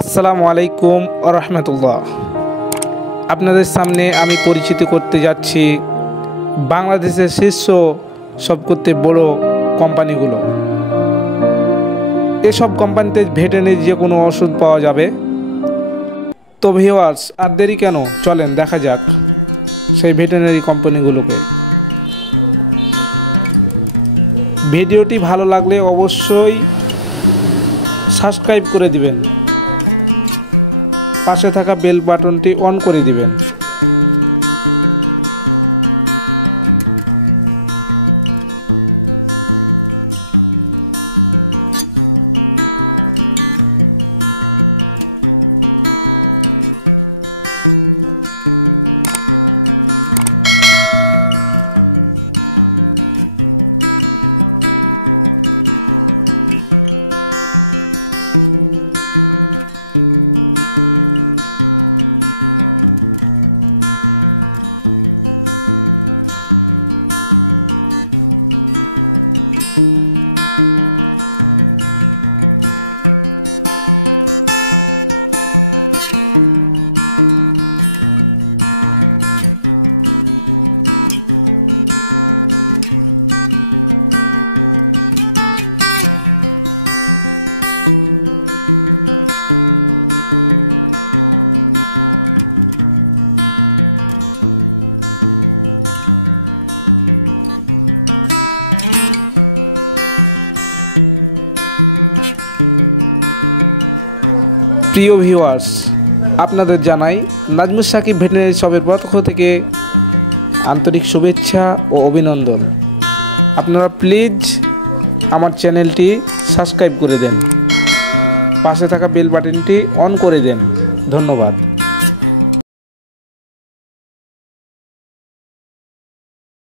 আসসালামু আলাইকুম ওয়া রাহমাতুল্লাহ। আপনাদের সামনে আমি পরিচিত করতে যাচ্ছি বাংলাদেশের শীর্ষ সবচেয়ে বড় কোম্পানিগুলো। এসব কোম্পানিতে ভেটেরিনারি যে কোনো ওষুধ পাওয়া যাবে। তো ভিউয়ার্স, আর দেরি কেন, চলেন দেখা যাক সেই ভেটেরিনারি কোম্পানিগুলোকে। ভিডিওটি ভালো লাগলে অবশ্যই সাবস্ক্রাইব করে দিবেন, পাশে থাকা বেল বাটনটি অন করে দিবেন। প্রিয় ভিউয়ার্স, আপনাদের জানাই নাজমুস সাকিব ভেটেরিনারি শপের পক্ষ থেকে আন্তরিক শুভেচ্ছা ও অভিনন্দন। আপনারা প্লিজ আমার চ্যানেলটি সাবস্ক্রাইব করে দেন, পাশে থাকা বেল বাটনটি অন করে দেন। ধন্যবাদ।